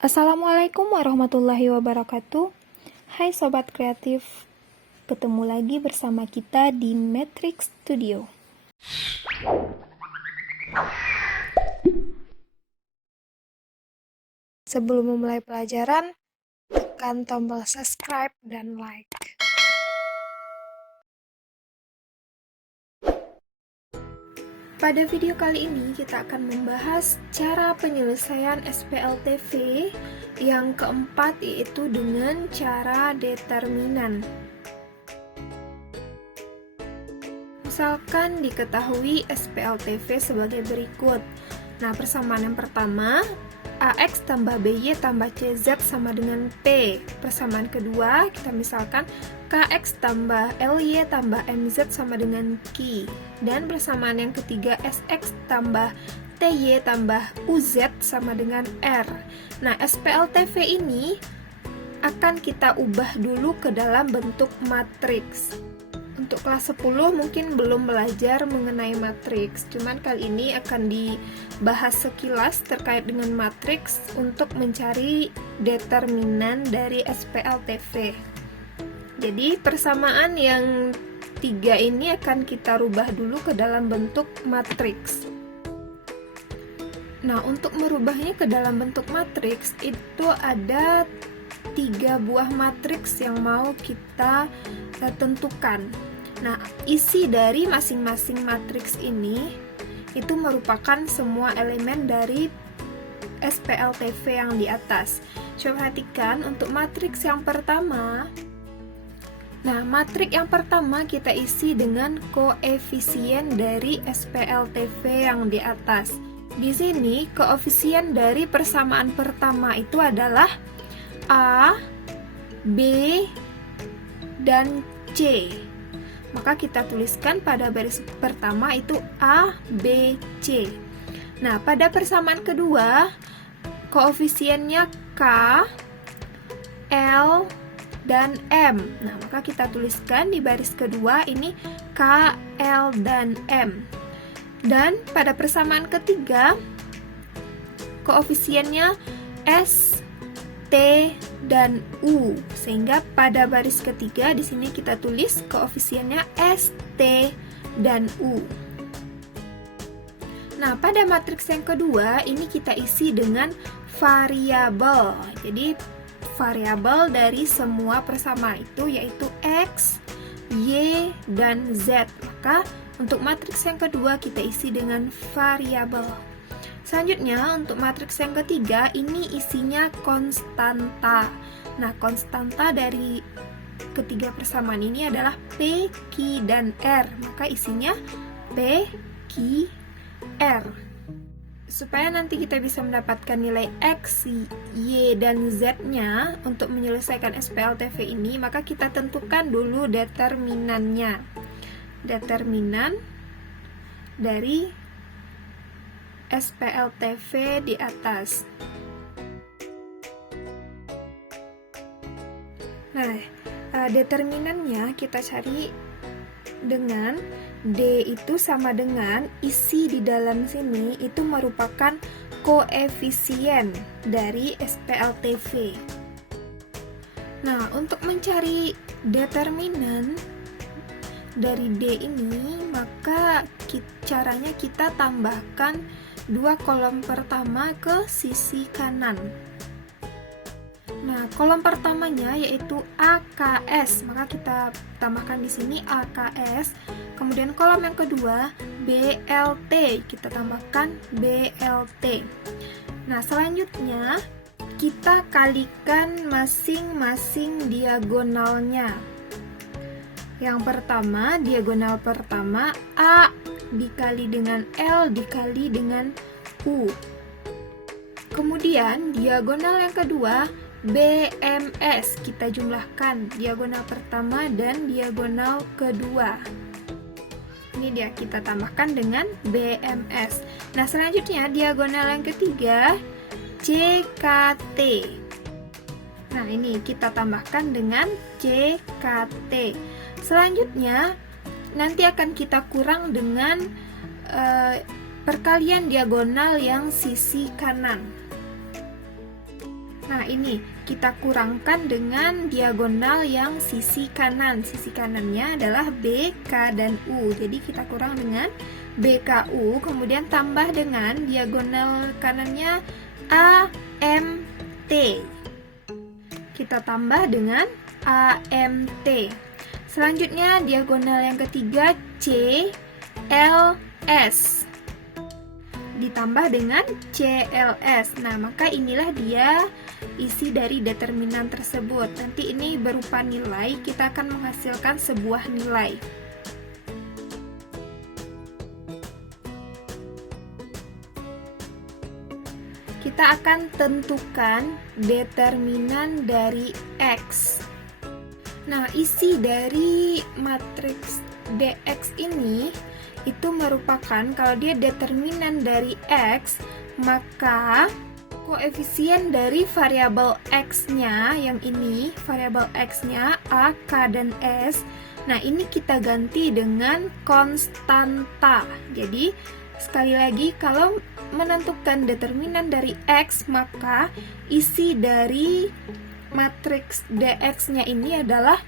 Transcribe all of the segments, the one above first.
Assalamualaikum warahmatullahi wabarakatuh. Hai Sobat Kreatif, ketemu lagi bersama kita di Matrix Studio. Sebelum memulai pelajaran, tekan tombol subscribe dan like. Pada video kali ini kita akan membahas cara penyelesaian SPLTV yang keempat, yaitu dengan cara determinan. Misalkan diketahui SPLTV sebagai berikut. Nah, persamaan yang pertama, AX tambah BY tambah CZ sama dengan P. Persamaan kedua, kita misalkan KX tambah LY tambah MZ sama dengan Q. Dan persamaan yang ketiga, SX tambah TY tambah UZ sama dengan R. Nah, SPLTV ini akan kita ubah dulu ke dalam bentuk matriks. Untuk kelas 10 mungkin belum belajar mengenai matriks, cuman kali ini akan dibahas sekilas terkait dengan matriks untuk mencari determinan dari SPLTV. Jadi persamaan yang 3 ini akan kita rubah dulu ke dalam bentuk matriks. Nah, untuk merubahnya ke dalam bentuk matriks itu ada 3 buah matriks yang mau kita tentukan. Nah, isi dari masing-masing matriks ini itu merupakan semua elemen dari SPLTV yang di atas. Coba perhatikan untuk matriks yang pertama. Nah, matriks yang pertama kita isi dengan koefisien dari SPLTV yang di atas. Di sini koefisien dari persamaan pertama itu adalah A, B, dan C. Maka kita tuliskan pada baris pertama itu A, B, C. Nah, pada persamaan kedua, koefisiennya K, L, dan M. Nah, maka kita tuliskan di baris kedua ini K, L, dan M. Dan pada persamaan ketiga, koefisiennya S, T, dan U, sehingga pada baris ketiga di sini kita tulis koefisiennya S, T, dan U. Nah, pada matriks yang kedua ini kita isi dengan variabel. Jadi variabel dari semua persamaan itu yaitu X, Y, dan Z. Maka untuk matriks yang kedua kita isi dengan variabel. Selanjutnya untuk matriks yang ketiga ini isinya konstanta. Nah, konstanta dari ketiga persamaan ini adalah P, Q, dan R. Maka isinya P, Q, R. Supaya nanti kita bisa mendapatkan nilai X, Y, dan Z-nya untuk menyelesaikan SPLTV ini, maka kita tentukan dulu determinannya. Determinan dari SPLTV di atas. Nah, determinannya kita cari dengan D itu sama dengan isi di dalam sini itu merupakan koefisien dari SPLTV. Nah, untuk mencari determinan dari D ini, maka caranya kita tambahkan 2 kolom pertama ke sisi kanan. Nah, kolom pertamanya yaitu AKS, maka kita tambahkan di sini AKS. Kemudian kolom yang kedua BLT, kita tambahkan BLT. Nah, selanjutnya kita kalikan masing-masing diagonalnya. Yang pertama, diagonal pertama A dikali dengan L dikali dengan U. Kemudian diagonal yang kedua BMS, kita jumlahkan diagonal pertama dan diagonal kedua. Ini dia, kita tambahkan dengan BMS. Nah, selanjutnya diagonal yang ketiga CKT. Nah, ini kita tambahkan dengan CKT. Selanjutnya nanti akan kita kurang dengan perkalian diagonal yang sisi kanan. Nah, ini kita kurangkan dengan diagonal yang sisi kanan. Sisi kanannya adalah B, K, dan U. Jadi kita kurang dengan BKU, kemudian tambah dengan diagonal kanannya A, M, T. Kita tambah dengan AMT. Selanjutnya diagonal yang ketiga C, L, S. Ditambah dengan CLS. Nah, maka inilah dia isi dari determinan tersebut. Nanti ini berupa nilai, kita akan menghasilkan sebuah nilai. Kita akan tentukan determinan dari X. Nah, isi dari matriks DX ini itu merupakan, kalau dia determinan dari X, maka koefisien dari variabel X-nya, yang ini variabel X-nya A, K, dan S, nah ini kita ganti dengan konstanta. Jadi sekali lagi, kalau menentukan determinan dari X, maka isi dari matriks DX-nya ini adalah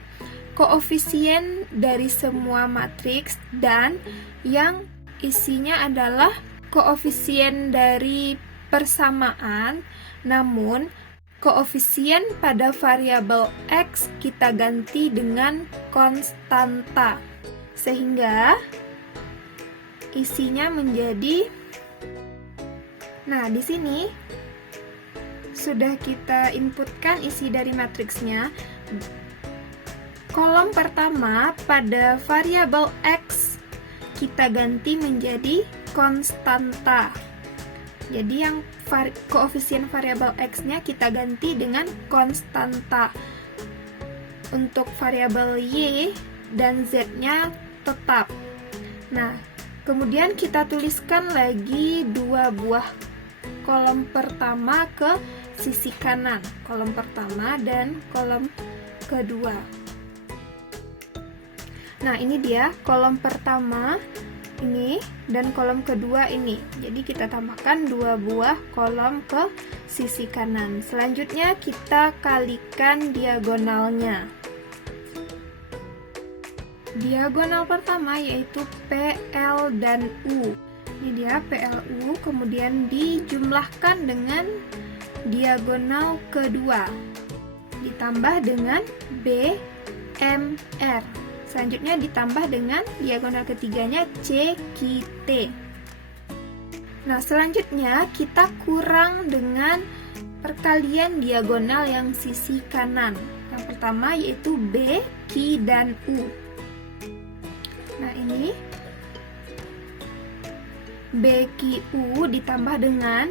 koefisien dari semua matriks dan yang isinya adalah koefisien dari persamaan, namun koefisien pada variabel X kita ganti dengan konstanta, sehingga isinya menjadi, nah di sini sudah kita inputkan isi dari matriksnya. Kolom pertama pada variabel X kita ganti menjadi konstanta. Jadi yang koefisien variabel X-nya kita ganti dengan konstanta. Untuk variabel Y dan Z-nya tetap. Nah, kemudian kita tuliskan lagi dua buah kolom pertama ke sisi kanan. Kolom pertama dan kolom kedua. Nah, ini dia kolom pertama ini dan kolom kedua ini. Jadi kita tambahkan dua buah kolom ke sisi kanan. Selanjutnya kita kalikan diagonalnya. Diagonal pertama yaitu PL dan U. Ini dia PLU, kemudian dijumlahkan dengan diagonal kedua. Ditambah dengan BMR. Selanjutnya ditambah dengan diagonal ketiganya CQT. Nah, selanjutnya kita kurang dengan perkalian diagonal yang sisi kanan. Yang pertama yaitu B, Q, dan U. Nah, ini BQU ditambah dengan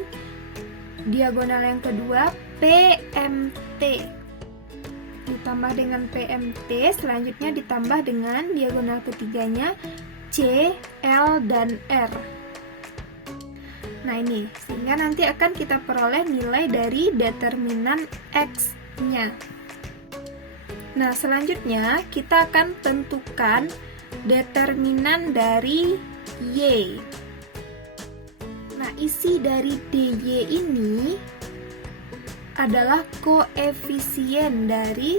diagonal yang kedua PMT. Ditambah dengan PMT, selanjutnya ditambah dengan diagonal ketiganya C, L, dan R. Nah, ini sehingga nanti akan kita peroleh nilai dari determinan X-nya. Nah, selanjutnya kita akan tentukan determinan dari Y. Nah, isi dari DY ini adalah koefisien dari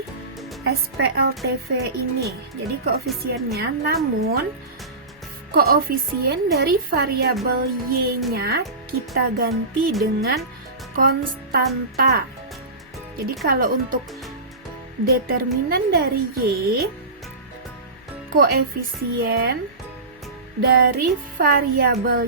SPLTV ini. Jadi koefisiennya, namun koefisien dari variabel Y-nya kita ganti dengan konstanta. Jadi kalau untuk determinan dari Y, koefisien dari variabel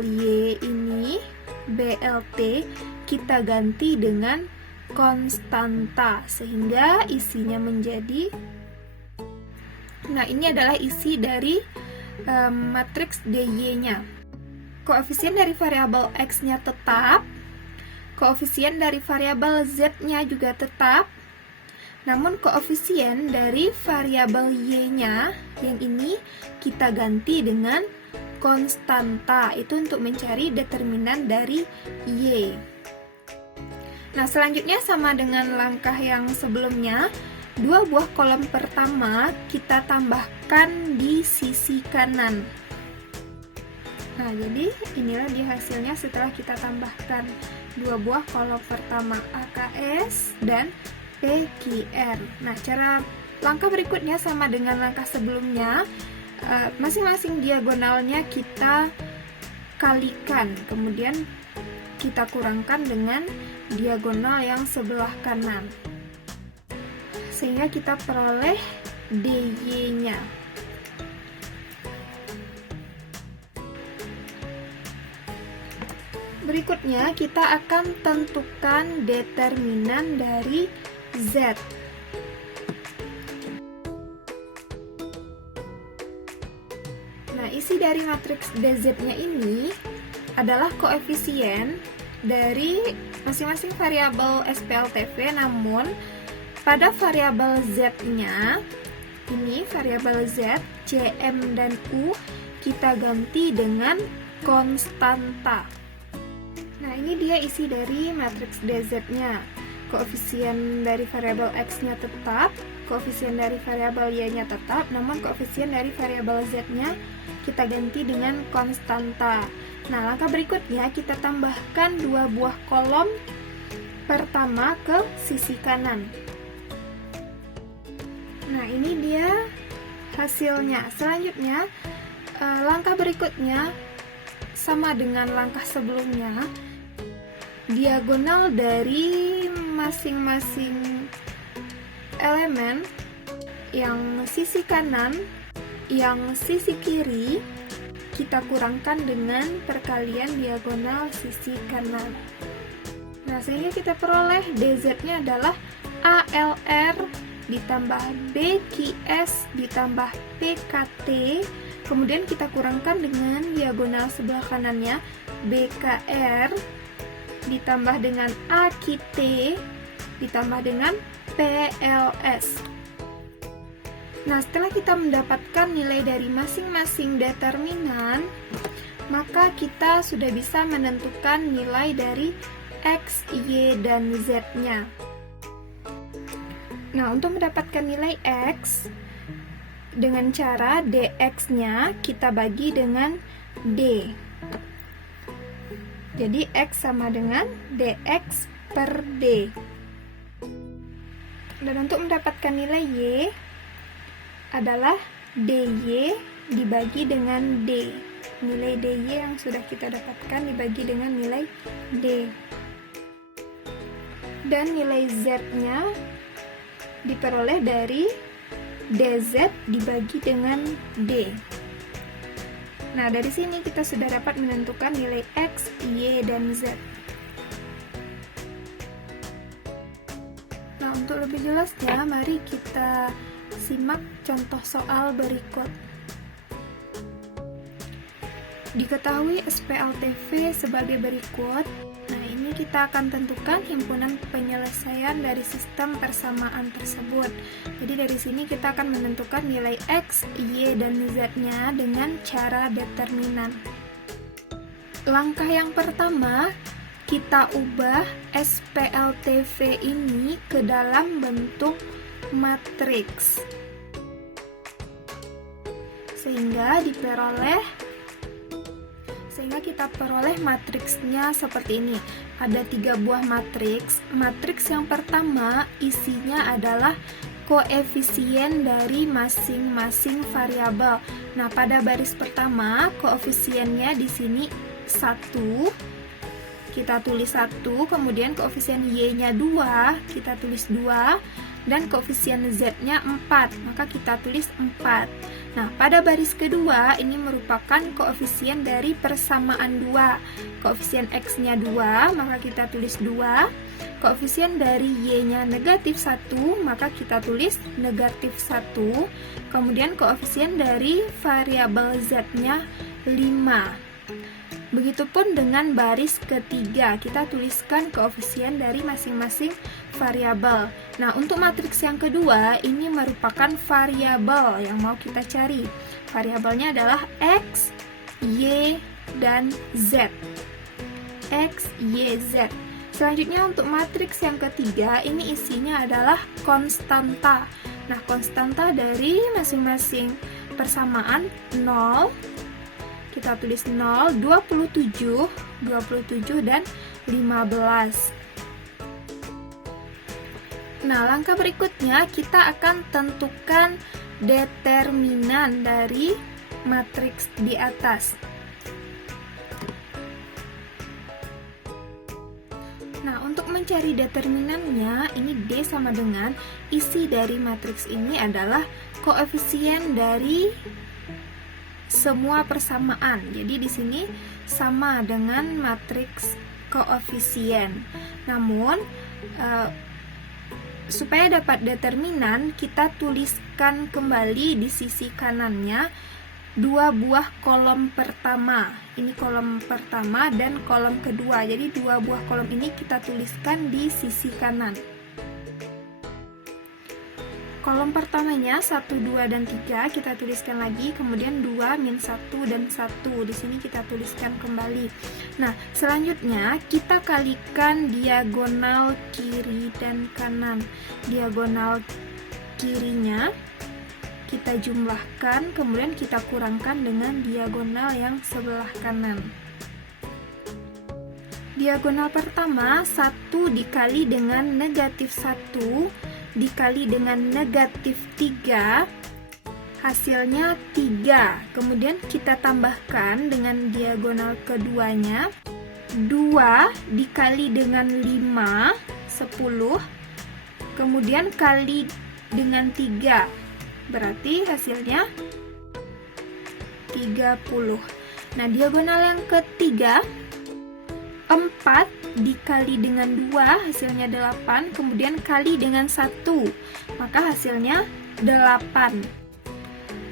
Y ini BLT kita ganti dengan konstanta, sehingga isinya menjadi, nah ini adalah isi dari matriks DY-nya. Koefisien dari variabel X-nya tetap, koefisien dari variabel Z-nya juga tetap, namun koefisien dari variabel Y-nya yang ini kita ganti dengan konstanta. Itu untuk mencari determinan dari Y. Nah, selanjutnya sama dengan langkah yang sebelumnya, dua buah kolom pertama kita tambahkan di sisi kanan. Nah, jadi inilah dia hasilnya setelah kita tambahkan. dua buah kolom pertama AKS dan PQR. Nah, langkah berikutnya sama dengan langkah sebelumnya. Masing-masing diagonalnya kita kalikan, kemudian kita kurangkan dengan diagonal yang sebelah kanan, sehingga kita peroleh DY-nya. Berikutnya kita akan tentukan determinan dari Z. Nah, isi dari matriks DZ-nya ini adalah koefisien dari masing-masing variabel SPLTV, namun pada variabel Z-nya, ini variabel Z, CM dan U, kita ganti dengan konstanta. Nah, ini dia isi dari matriks DZ-nya. Koefisien dari variabel X-nya tetap, koefisien dari variabel Y-nya tetap, namun koefisien dari variabel Z-nya kita ganti dengan konstanta. Nah, langkah berikutnya kita tambahkan dua buah kolom pertama ke sisi kanan. Nah, ini dia hasilnya. Selanjutnya, langkah berikutnya sama dengan langkah sebelumnya. Diagonal dari masing-masing elemen, yang sisi kanan, yang sisi kiri, kita kurangkan dengan perkalian diagonal sisi kanan. Nah, sehingga kita peroleh DZ-nya adalah ALR ditambah BQS ditambah PKT, kemudian kita kurangkan dengan diagonal sebelah kanannya BKR ditambah dengan AQT ditambah dengan PLS. Nah, setelah kita mendapatkan nilai dari masing-masing determinan, maka kita sudah bisa menentukan nilai dari X, Y, dan Z-nya. Nah, untuk mendapatkan nilai X, dengan cara dx-nya kita bagi dengan D. Jadi X sama dengan dx per D. Dan untuk mendapatkan nilai Y adalah dy dibagi dengan D. Nilai dy yang sudah kita dapatkan dibagi dengan nilai D. Dan nilai Z-nya diperoleh dari dz dibagi dengan D. Nah, dari sini kita sudah dapat menentukan nilai X, Y, dan Z. Nah, untuk lebih jelasnya, mari kita simak contoh soal berikut. Diketahui SPLTV sebagai berikut. Nah, ini kita akan tentukan himpunan penyelesaian dari sistem persamaan tersebut. Jadi dari sini kita akan menentukan nilai X, Y, dan Z-nya dengan cara determinan. Langkah yang pertama, kita ubah SPLTV ini ke dalam bentuk matriks, sehingga kita peroleh matriksnya seperti ini. Ada 3 buah matriks. Matriks yang pertama isinya adalah koefisien dari masing-masing variabel. Nah, pada baris pertama koefisiennya di sini 1. Kita tulis 1, kemudian koefisien Y-nya 2, kita tulis 2, dan koefisien Z-nya 4, maka kita tulis 4. Nah, pada baris kedua ini merupakan koefisien dari persamaan 2. Koefisien X-nya 2, maka kita tulis 2. Koefisien dari Y-nya negatif 1, maka kita tulis negatif 1. Kemudian koefisien dari variabel Z-nya 5. Begitupun dengan baris ketiga, kita tuliskan koefisien dari masing-masing variabel. Nah, untuk matriks yang kedua, ini merupakan variabel yang mau kita cari. Variabelnya adalah X, Y, dan Z. X, Y, Z. Selanjutnya untuk matriks yang ketiga, ini isinya adalah konstanta. Nah, konstanta dari masing-masing persamaan 0, kita tulis 0, 27, dan 15. Nah, langkah berikutnya kita akan tentukan determinan dari matriks di atas. Nah, untuk mencari determinannya, ini D sama dengan isi dari matriks ini adalah koefisien dari semua persamaan. Jadi di sini sama dengan matriks koefisien. Namun supaya dapat determinan, kita tuliskan kembali di sisi kanannya dua buah kolom pertama. Ini kolom pertama dan kolom kedua. Jadi dua buah kolom ini kita tuliskan di sisi kanan. Kolom pertamanya 1, 2, dan 3 kita tuliskan lagi, kemudian 2, min 1, dan 1 di sini kita tuliskan kembali. Nah, selanjutnya kita kalikan diagonal kiri dan kanan. Diagonal kirinya kita jumlahkan, kemudian kita kurangkan dengan diagonal yang sebelah kanan. Diagonal pertama 1 dikali dengan negatif 1 dikali dengan negatif 3, hasilnya 3. Kemudian kita tambahkan dengan diagonal keduanya, 2 dikali dengan 5, 10, kemudian kali dengan 3, berarti hasilnya 30. Nah, diagonal yang ketiga, 4 dikali dengan 2 hasilnya 8, kemudian kali dengan 1, maka hasilnya 8.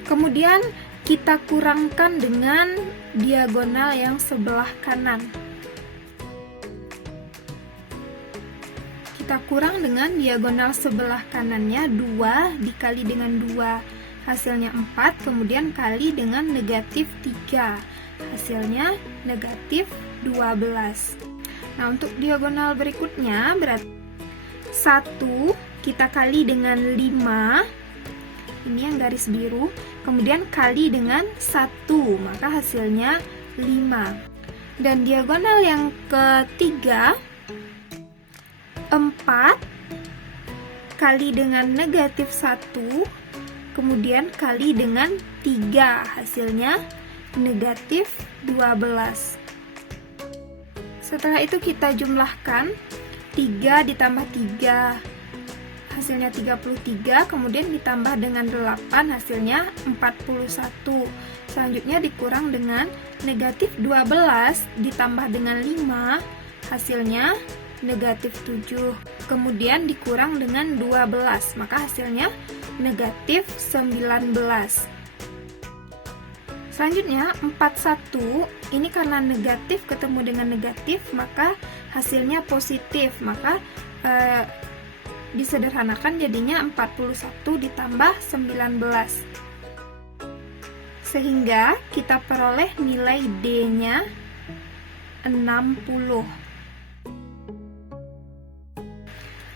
Kemudian kita kurangkan dengan diagonal yang sebelah kanan. Kita kurang dengan diagonal sebelah kanannya, 2 dikali dengan 2 hasilnya 4, kemudian kali dengan negatif 3, hasilnya negatif 12. Nah, untuk diagonal berikutnya berarti 1 kita kali dengan 5, ini yang garis biru, kemudian kali dengan 1, maka hasilnya 5. Dan diagonal yang ketiga, 4 kali dengan negatif 1, kemudian kali dengan 3, hasilnya negatif 12. Setelah itu kita jumlahkan, 3 ditambah 3 hasilnya 33, kemudian ditambah dengan 8 hasilnya 41. Selanjutnya dikurang dengan negatif 12 ditambah dengan 5 hasilnya negatif 7. Kemudian dikurang dengan 12, maka hasilnya negatif 19. Selanjutnya 41, ini karena negatif ketemu dengan negatif, maka hasilnya positif, maka disederhanakan jadinya 41 ditambah 19, sehingga kita peroleh nilai D-nya 60.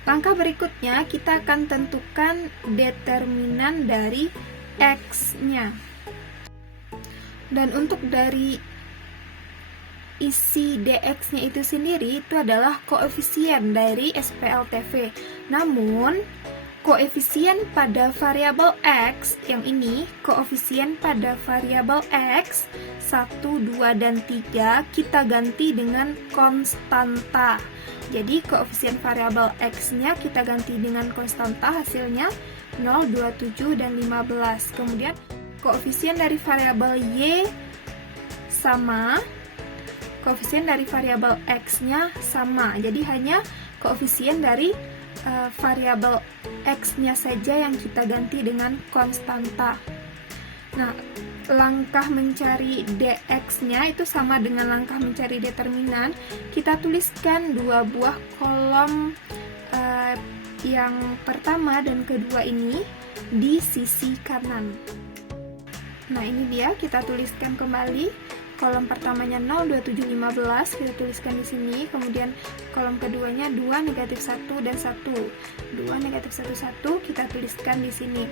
Langkah berikutnya kita akan tentukan determinan dari X-nya. Dan untuk dari isi dx-nya itu sendiri itu adalah koefisien dari SPLTV. Namun, koefisien pada variabel X yang ini, koefisien pada variabel X 1, 2, dan 3 kita ganti dengan konstanta. Jadi, koefisien variabel X-nya kita ganti dengan konstanta, hasilnya 0, 27, dan 15. Kemudian, koefisien dari variabel Y sama, koefisien dari variabel X-nya sama. Jadi hanya koefisien dari variabel X-nya saja yang kita ganti dengan konstanta. Nah, langkah mencari dx-nya itu sama dengan langkah mencari determinan. Kita tuliskan dua buah kolom yang pertama dan kedua ini di sisi kanan. Nah, ini dia, kita tuliskan kembali. Kolom pertamanya 0, 27, 15 kita tuliskan di sini. Kemudian kolom keduanya 2, negatif 1, dan 1. 2, negatif 1, 1 kita tuliskan di sini.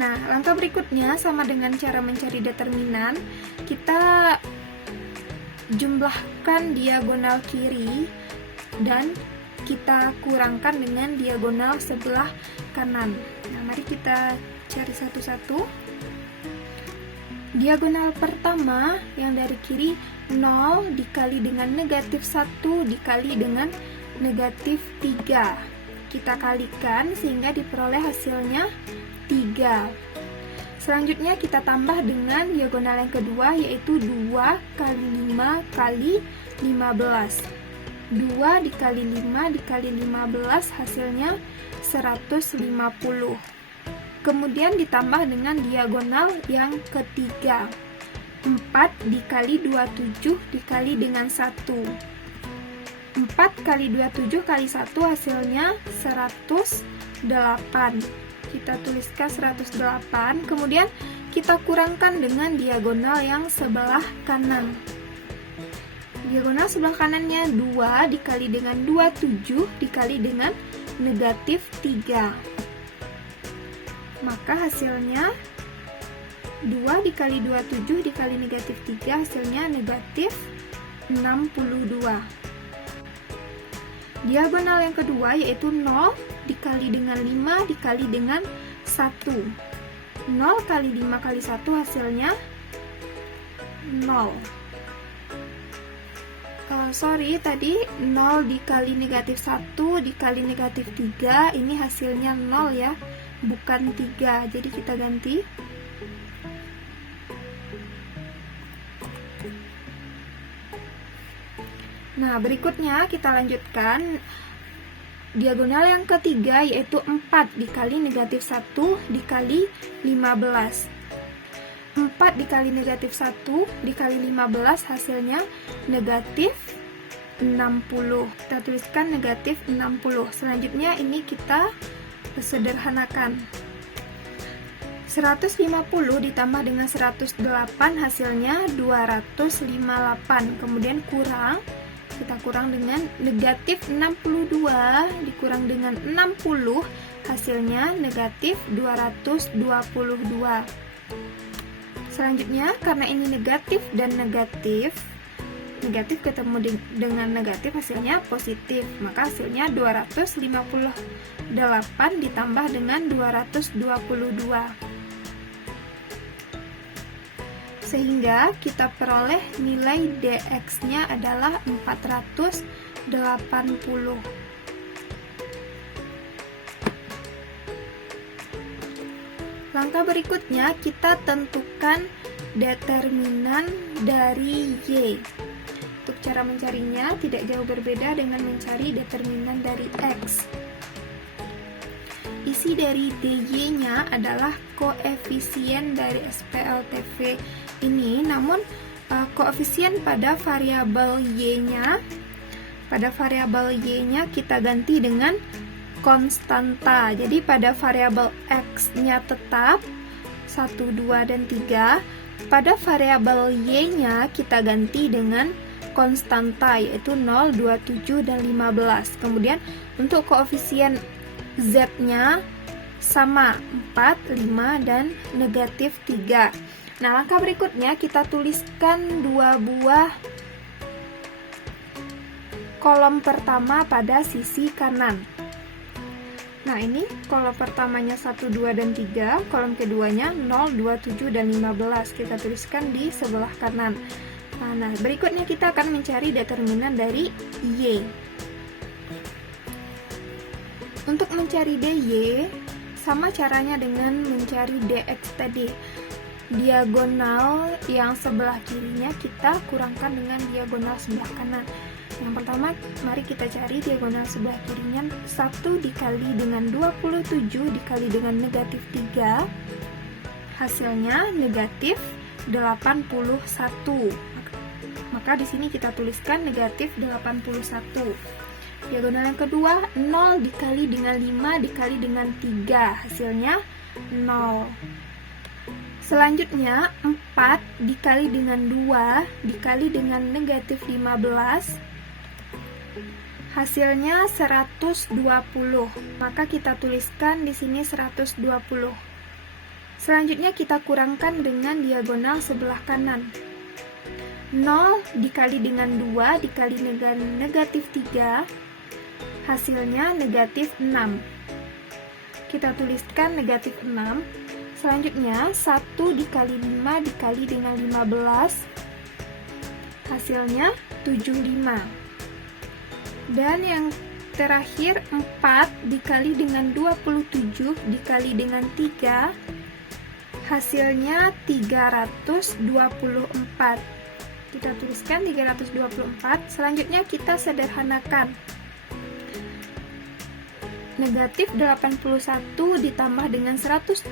Nah, langkah berikutnya sama dengan cara mencari determinan. Kita jumlahkan diagonal kiri dan kita kurangkan dengan diagonal sebelah kanan. Nah, mari kita cari satu-satu. Diagonal pertama yang dari kiri 0 dikali dengan negatif 1 dikali dengan negatif 3. Kita kalikan sehingga diperoleh hasilnya 3. Selanjutnya kita tambah dengan diagonal yang kedua, yaitu 2 kali 5 kali 15. 2 dikali 5 dikali 15 hasilnya 150. Kemudian ditambah dengan diagonal yang ketiga, 4 dikali 27 dikali dengan 1. 4 kali 27 kali 1 hasilnya 108. Kita tuliskan 108, kemudian kita kurangkan dengan diagonal yang sebelah kanan. Diagonal sebelah kanannya 2 dikali dengan 27 dikali dengan negatif 3. Maka hasilnya 2 dikali 27 dikali negatif 3 hasilnya negatif 62. Diagonal yang kedua yaitu 0 dikali dengan 5 dikali dengan 1. 0 kali 5 kali 1 hasilnya 0. Tadi 0 dikali negatif 1 dikali negatif 3, ini hasilnya 0 ya, bukan 3, jadi kita ganti. Nah, berikutnya kita lanjutkan diagonal yang ketiga yaitu 4 dikali negatif 1 dikali 15. 4 dikali negatif 1 dikali 15 hasilnya negatif 60. Kita tuliskan negatif 60. Selanjutnya ini kita sederhanakan. 150 ditambah dengan 108 hasilnya 258. Kemudian kita kurang dengan negatif 62 dikurang dengan 60 hasilnya negatif 222. Selanjutnya karena ini negatif dan negatif ketemu dengan negatif hasilnya positif, maka hasilnya 258 ditambah dengan 222, sehingga kita peroleh nilai dx nya adalah 480. Langkah berikutnya kita tentukan determinan dari y. Untuk cara mencarinya tidak jauh berbeda dengan mencari determinan dari x. Isi dari dy nya adalah koefisien dari SPLTV ini, namun koefisien pada variabel y nya kita ganti dengan konstanta. Jadi pada variabel x nya tetap 1, 2, dan 3. Pada variabel y nya kita ganti dengan konstanta yaitu 0, 2, 7, dan 15. Kemudian untuk koefisien z nya sama 4, 5, dan negatif 3. Nah, langkah berikutnya kita tuliskan dua buah kolom pertama pada sisi kanan. Nah, ini kolom pertamanya 1, 2, dan 3, kolom keduanya 0, 2, 7, dan 15. Kita tuliskan di sebelah kanan. Nah, berikutnya kita akan mencari determinan dari y. Untuk mencari dy, sama caranya dengan mencari dx tadi. Diagonal yang sebelah kirinya kita kurangkan dengan diagonal sebelah kanan. Yang pertama, mari kita cari diagonal sebelah kirinya. 1 dikali dengan 27 dikali dengan negatif 3, hasilnya negatif 81. Maka di sini kita tuliskan negatif 81. Diagonal yang kedua, 0 dikali dengan 5 dikali dengan 3, hasilnya 0. Selanjutnya 4 dikali dengan 2 dikali dengan negatif 15, hasilnya 120. Maka kita tuliskan di sini 120. Selanjutnya kita kurangkan dengan diagonal sebelah kanan. 0 dikali dengan 2 dikali dengan negatif 3, hasilnya negatif 6. Kita tuliskan negatif 6. Selanjutnya 1 dikali 5 dikali dengan 15, hasilnya 75. Dan yang terakhir 4 dikali dengan 27 dikali dengan 3, hasilnya 324. Kita tuliskan 324. Selanjutnya kita sederhanakan. Negatif 81 ditambah dengan 120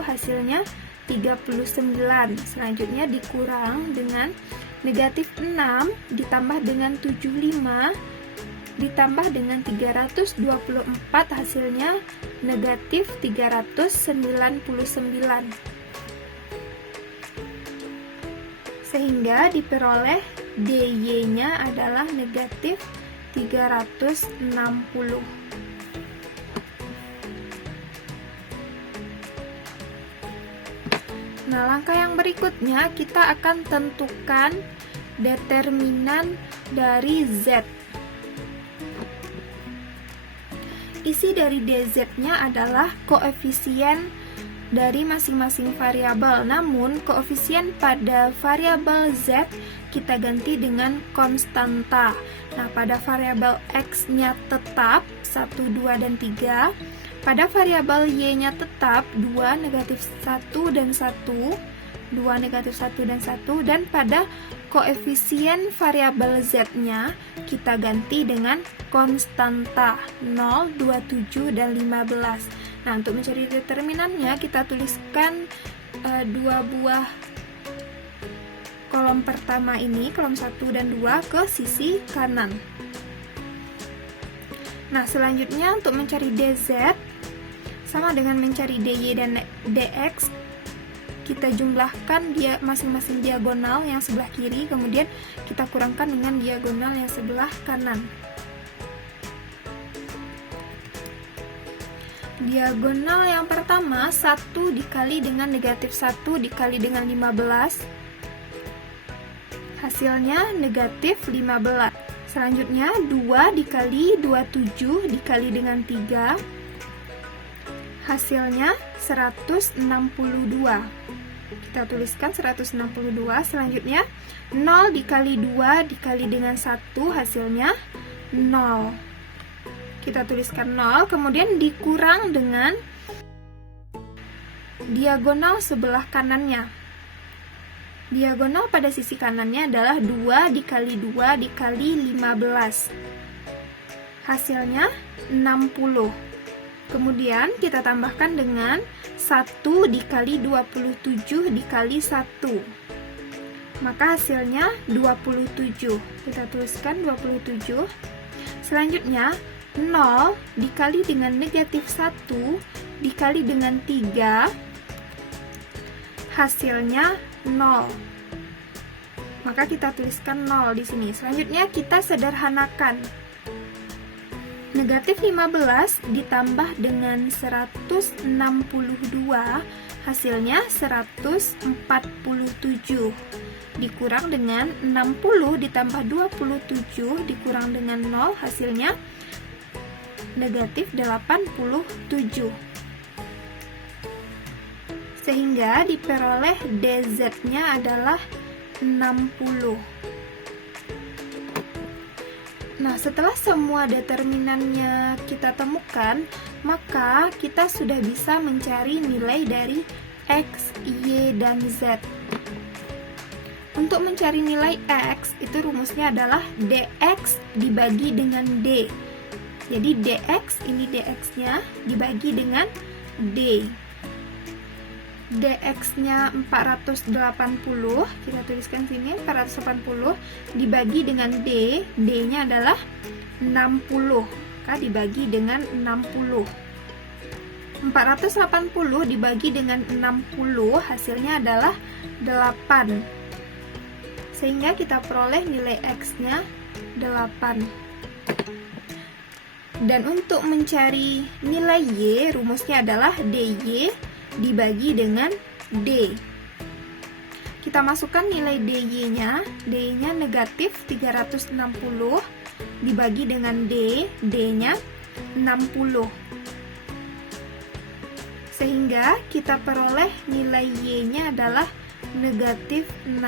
hasilnya 39. Selanjutnya dikurang dengan negatif 6 ditambah dengan 75 ditambah dengan 324 hasilnya negatif 399. Sehingga diperoleh DY-nya adalah negatif 360. Nah, langkah yang berikutnya kita akan tentukan determinan dari Z. Isi dari dz-nya adalah koefisien dari masing-masing variabel. Namun, koefisien pada variabel z kita ganti dengan konstanta. Nah, pada variabel x-nya tetap 1, 2, dan 3. Pada variabel y-nya tetap 2, negatif 1, dan 1. 2, negatif 1, dan 1. Dan pada koefisien variabel z-nya kita ganti dengan konstanta 0, 27, dan 15. Nah, untuk mencari determinannya kita tuliskan dua buah kolom pertama ini, kolom 1 dan 2 ke sisi kanan. Nah, selanjutnya untuk mencari dz sama dengan mencari dy dan dx, kita jumlahkan dia masing-masing diagonal yang sebelah kiri, kemudian kita kurangkan dengan diagonal yang sebelah kanan. Diagonal yang pertama 1 dikali dengan negatif 1 dikali dengan 15, hasilnya negatif 15. Selanjutnya 2 dikali 27 dikali dengan 3, hasilnya 162. Kita tuliskan 162. Selanjutnya 0 dikali 2 dikali dengan 1, hasilnya 0. Kita tuliskan 0, kemudian dikurang dengan diagonal sebelah kanannya. Diagonal pada sisi kanannya adalah 2 dikali 2 dikali 15, hasilnya 60. Kemudian kita tambahkan dengan 1 dikali 27 dikali 1, maka hasilnya 27. Kita tuliskan 27. Selanjutnya 0 dikali dengan negatif 1 dikali dengan 3, hasilnya 0. Maka kita tuliskan 0 di sini. Selanjutnya kita sederhanakan. Negatif 15 ditambah dengan 162, hasilnya 147. Dikurang dengan 60 ditambah 27 dikurang dengan 0, hasilnya negatif 87. Sehingga diperoleh dz-nya adalah 60. Nah, setelah semua determinannya kita temukan, maka kita sudah bisa mencari nilai dari x, y, dan z. Untuk mencari nilai x, itu rumusnya adalah dx dibagi dengan d. Jadi dx, ini dx-nya dibagi dengan d. dx-nya 480, kita tuliskan sini 480 dibagi dengan d, d-nya adalah 60, maka dibagi dengan 60. 480 dibagi dengan 60 hasilnya adalah 8. Sehingga kita peroleh nilai x-nya 8. Dan untuk mencari nilai y, rumusnya adalah dy dibagi dengan d. Kita masukkan nilai dy-nya, dy-nya negatif 360, dibagi dengan D, D-nya 60. Sehingga kita peroleh nilai Y-nya adalah negatif 6.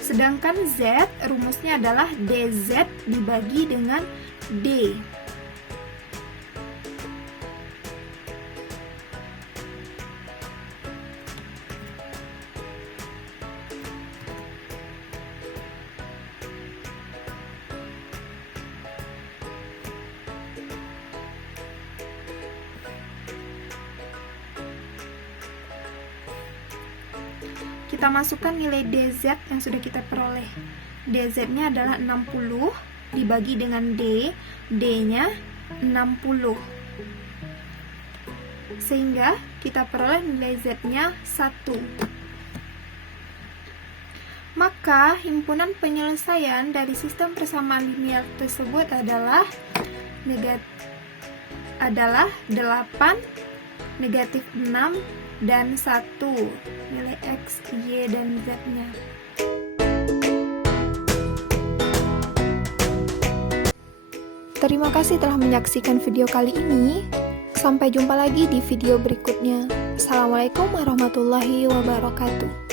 Sedangkan Z, rumusnya adalah DZ dibagi dengan D. Kita masukkan nilai DZ yang sudah kita peroleh. DZ-nya adalah 60 dibagi dengan D, D-nya 60. Sehingga kita peroleh nilai Z-nya 1. Maka himpunan penyelesaian dari sistem persamaan linear tersebut adalah 8, negatif 6, dan 1, nilai X, Y, dan Z-nya. Terima kasih telah menyaksikan video kali ini. Sampai jumpa lagi di video berikutnya. Assalamualaikum warahmatullahi wabarakatuh.